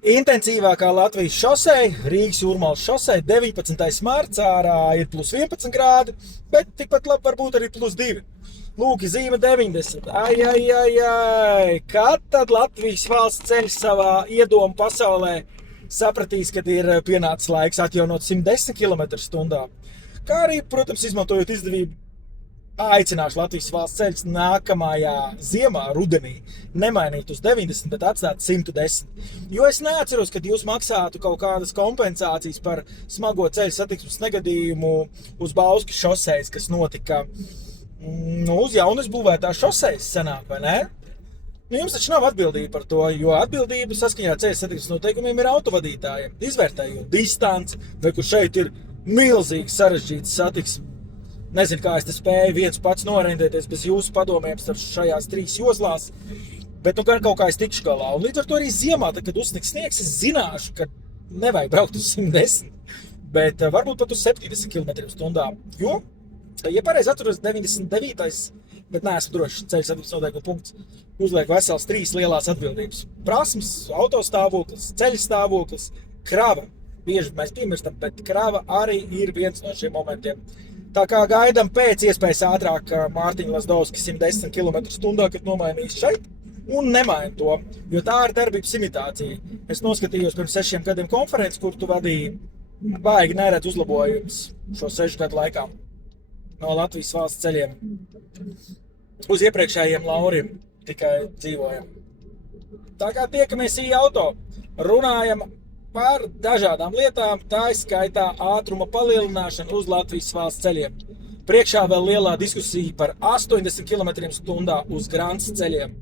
Intensīvākā Latvijas šoseja, Rīgas Jūrmālas šoseja, 19. marts, ārā ir plus 11 grādi, bet tikpat labi varbūt arī plus 2. Lūk, zīme 90. Ai. Kad tad Latvijas valsts ceļš savā iedomu pasaulē sapratīs, kad ir pienācis laiks atjaunot 110 km/h? Kā arī, protams, izmantojot izdevību, aicināšu Latvijas valsts ceļus nākamajā ziemā, rudenī, nemainīt uz 90, bet atstāt 110. Jo es neatceros, kad jūs maksātu kaut kādas kompensācijas par smago ceļu satiksmes negadījumu uz Bauskas šosejas, kas notika uz jaunas būvētās šosejas senāk, vai ne? Jums taču nav atbildība par to, jo atbildība saskaņā ar ceļu satiksmes noteikumiem ir autovadītājiem, izvērtējot distanci, vai kur šeit ir milzīgi sarežģīts satiksme. Nezinu, kā es te spēju viens pats norendēties bez jūsu padomiem starp šajās 3 joslās, bet gan kaut kā es tikšu galā. Un līdz ar to arī ziemā, tad, kad uzsniks sniegs, es zināšu, ka nevajag braukt uz 110, bet varbūt pat uz 70 km/h. Jo, ja pareizi atceros, 99. bet neesmu drošs ceļu satiksmes noteikumu punkts, uzliek vesels 3 lielās atbildības. Prasmes, autostāvoklis, ceļa stāvoklis, krava. Bieži mēs piemirstam, bet krava arī ir viens no šiem momentiem. Tā kā gaidam pēc iespējas ātrāk Mārtiņa Lazdovska 110 km/h, kad nomainīs šeit, un nemaina to, jo tā ir darbības imitācija. Es noskatījos pirms 6 gadiem konferenci, kur tu vadīji, baigi neredz uzlabojums šo 6 gadu laikā no Latvijas valsts ceļiem. Uz iepriekšējiem lauriem tikai dzīvojam. Tā kā tiekamies auto, runājam par dažādām lietām, tā izskaitā ātruma palielināšanu uz Latvijas valsts ceļiem. Priekšā vēl lielā diskusija par 80 km/h uz Grants ceļiem.